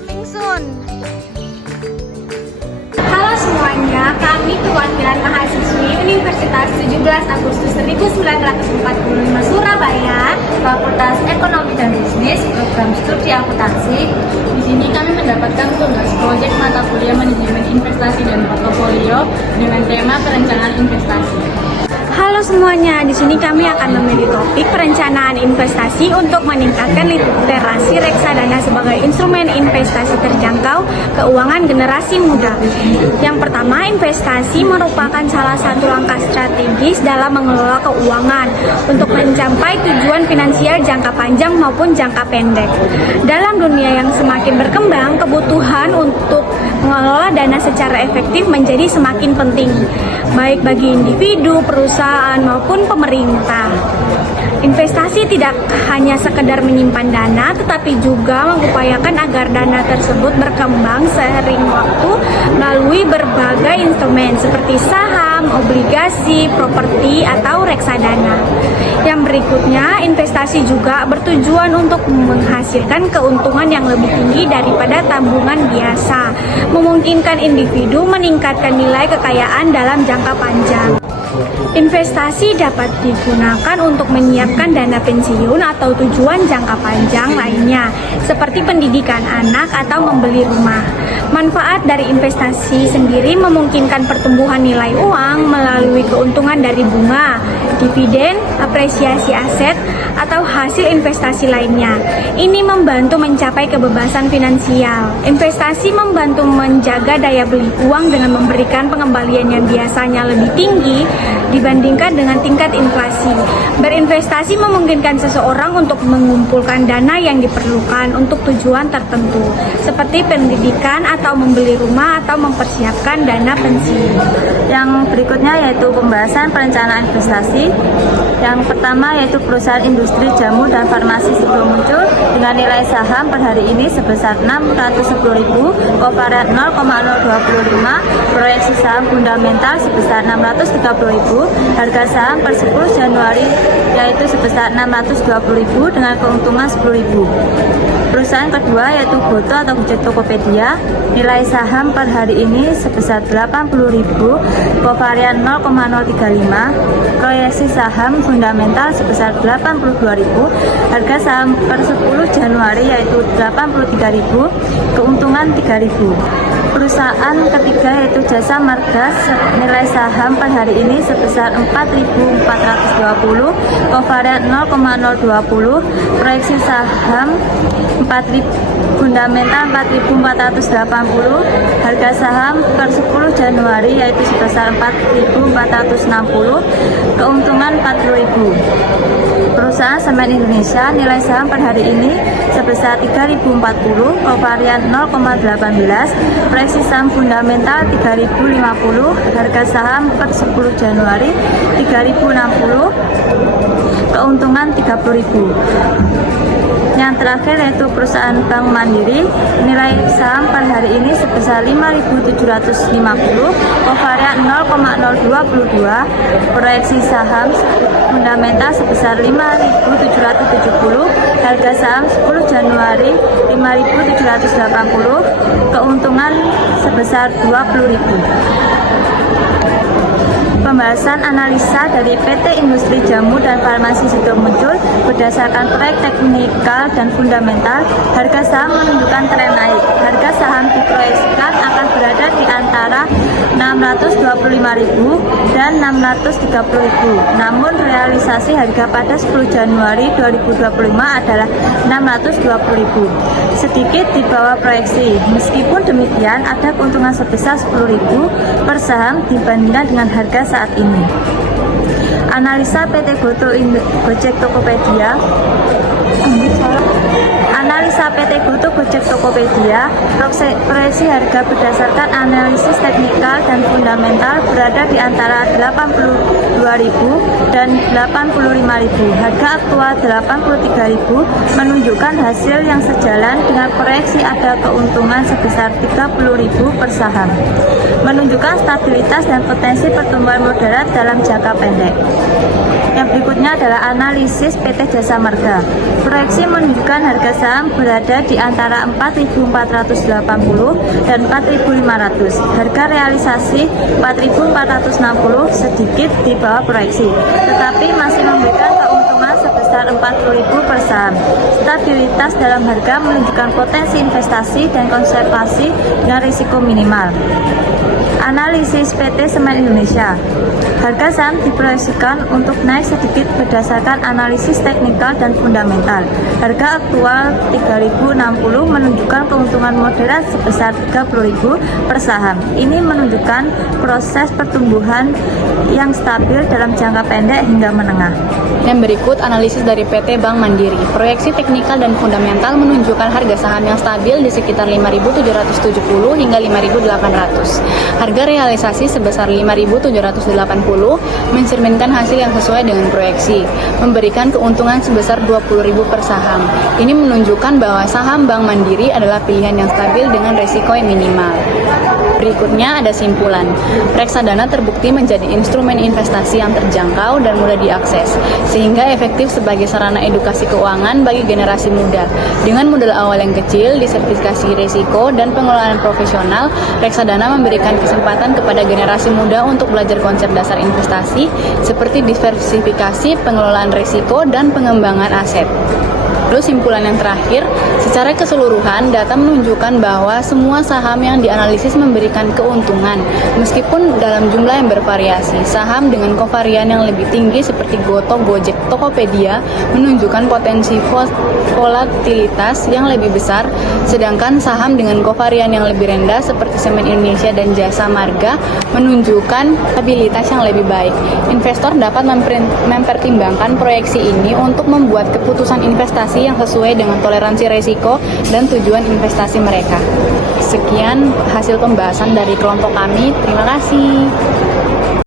coming soon. Halo semuanya, kami perwakilan mahasiswi Universitas 17 Agustus 1945 Surabaya, Fakultas Ekonomi dan Bisnis, Program Studi Akuntansi. Di sini kami mendapatkan tugas proyek mata kuliah manajemen investasi dan portofolio dengan tema perencanaan investasi. Halo semuanya, di sini kami akan memilih topik perencanaan investasi untuk meningkatkan literasi reksadana sebagai instrumen investasi terjangkau keuangan generasi muda. Yang pertama, investasi merupakan salah satu langkah strategis dalam mengelola keuangan untuk mencapai tujuan finansial jangka panjang maupun jangka pendek. Dalam dunia yang semakin berkembang, kebutuhan untuk mengelola dana secara efektif menjadi semakin penting, baik bagi individu, perusahaan, maupun pemerintah. Investasi tidak hanya sekedar menyimpan dana, tetapi juga mengupayakan agar dana tersebut berkembang seiring waktu melalui berbagai instrumen seperti saham, obligasi, properti, atau reksadana. Yang berikutnya, investasi juga bertujuan untuk menghasilkan keuntungan yang lebih tinggi daripada tabungan biasa, memungkinkan individu meningkatkan nilai kekayaan dalam jangka panjang. Investasi dapat digunakan untuk menyiapkan dana pensiun atau tujuan jangka panjang lainnya, seperti pendidikan anak atau membeli rumah. Manfaat dari investasi sendiri memungkinkan pertumbuhan nilai uang melalui keuntungan dari bunga, dividen, apresiasi aset, atau hasil investasi lainnya. Ini membantu mencapai kebebasan finansial. Investasi membantu menjaga daya beli uang dengan memberikan pengembalian yang biasanya lebih tinggi dibandingkan dengan tingkat inflasi. Berinvestasi memungkinkan seseorang untuk mengumpulkan dana yang diperlukan untuk tujuan tertentu, seperti pendidikan atau membeli rumah atau mempersiapkan dana pensiun. Yang berikutnya yaitu pembahasan perencanaan investasi. Yang pertama yaitu perusahaan industri jamu dan farmasi Sido muncul dengan nilai saham per hari ini sebesar 610.000, kovarian 0,025, proyeksi saham fundamental sebesar 630.000, harga saham per 10 Januari yaitu sebesar 620.000 dengan keuntungan 10.000. Perusahaan kedua yaitu Goto atau Gojek Tokopedia, nilai saham per hari ini sebesar 80.000, kovarian 0,035, proyeksi saham fundamental sebesar 82.000, harga saham per 10 Januari yaitu 83.000, keuntungan 3.000. Perusahaan ketiga yaitu Jasa Marga, nilai saham per hari ini sebesar 4.420, kovarian 0,020, proyeksi saham 4.000, fundamental 4.480, harga saham per 10 Januari yaitu sebesar 4.460, keuntungan 40.000. Perusahaan Semen Indonesia, nilai saham per hari ini sebesar 3.040, kovarian 0,18, proyeksi saham fundamental 3.050, harga saham per 10 Januari 3.060, keuntungan 30.000. Yang terakhir yaitu perusahaan Bank Mandiri, nilai saham per hari ini sebesar 5.750, kovarian 0,022, proyeksi saham fundamental sebesar 5.770, harga saham 10 Januari 5.780, keuntungan sebesar 20.000. Pembahasan analisa dari PT Industri Jamu dan Farmasi Sido muncul berdasarkan proyek teknikal dan fundamental. Harga saham menunjukkan tren naik. Harga saham diproyeksikan akan berada di antara 625.000 dan 630.000. Namun realisasi harga pada 10 Januari 2025 adalah 620.000, sedikit di bawah proyeksi. Meskipun demikian, ada keuntungan sebesar 10.000 per saham dibandingkan dengan harga saat ini. Analisa PT Gojek Tokopedia. Analisa PT Gojek Tokopedia, proyeksi harga berdasarkan analisis teknikal dan fundamental berada di antara 82.000 72.000 dan 85.000. Harga aktual 83.000 menunjukkan hasil yang sejalan dengan proyeksi ada keuntungan sebesar 30.000 per saham, menunjukkan stabilitas dan potensi pertumbuhan moderat dalam jangka pendek. Yang berikutnya adalah analisis PT Jasa Marga. Proyeksi menunjukkan harga saham berada di antara 4.480 dan 4.500. Harga realisasi 4.460, sedikit di bawah proyeksi, tetapi masih memberikan keuntungan sebesar 40.000 per saham. Stabilitas dalam harga menunjukkan potensi investasi dan konservasi dengan risiko minimal. Analisis PT Semen Indonesia. Harga saham diproyeksikan untuk naik sedikit berdasarkan analisis teknikal dan fundamental. Harga aktual 3.060 menunjukkan keuntungan moderat sebesar 30.000 per saham. Ini menunjukkan proses pertumbuhan yang stabil dalam jangka pendek hingga menengah. Yang berikut analisis dari PT Bank Mandiri. Proyeksi teknikal dan fundamental menunjukkan harga saham yang stabil di sekitar 5.770 hingga 5.800. Harga realisasi sebesar 5.780 mencerminkan hasil yang sesuai dengan proyeksi, memberikan keuntungan sebesar 20.000 per saham. Ini menunjukkan bahwa saham Bank Mandiri adalah pilihan yang stabil dengan resiko yang minimal. Berikutnya ada simpulan. Reksadana terbukti menjadi instrumen investasi yang terjangkau dan mudah diakses, sehingga efektif sebagai sarana edukasi keuangan bagi generasi muda. Dengan modal awal yang kecil, disertifikasi risiko, dan pengelolaan profesional, reksadana memberikan kesempatan kepada generasi muda untuk belajar konsep dasar investasi seperti diversifikasi, pengelolaan risiko, dan pengembangan aset. Lalu simpulan yang terakhir, secara keseluruhan data menunjukkan bahwa semua saham yang dianalisis memberikan keuntungan meskipun dalam jumlah yang bervariasi. Saham dengan kovarian yang lebih tinggi seperti Goto, Gojek, Tokopedia menunjukkan potensi volatilitas yang lebih besar, sedangkan saham dengan kovarian yang lebih rendah seperti Semen Indonesia dan Jasa Marga menunjukkan stabilitas yang lebih baik. Investor dapat mempertimbangkan proyeksi ini untuk membuat keputusan investasi yang sesuai dengan toleransi risiko dan tujuan investasi mereka. Sekian hasil pembahasan dari kelompok kami. Terima kasih.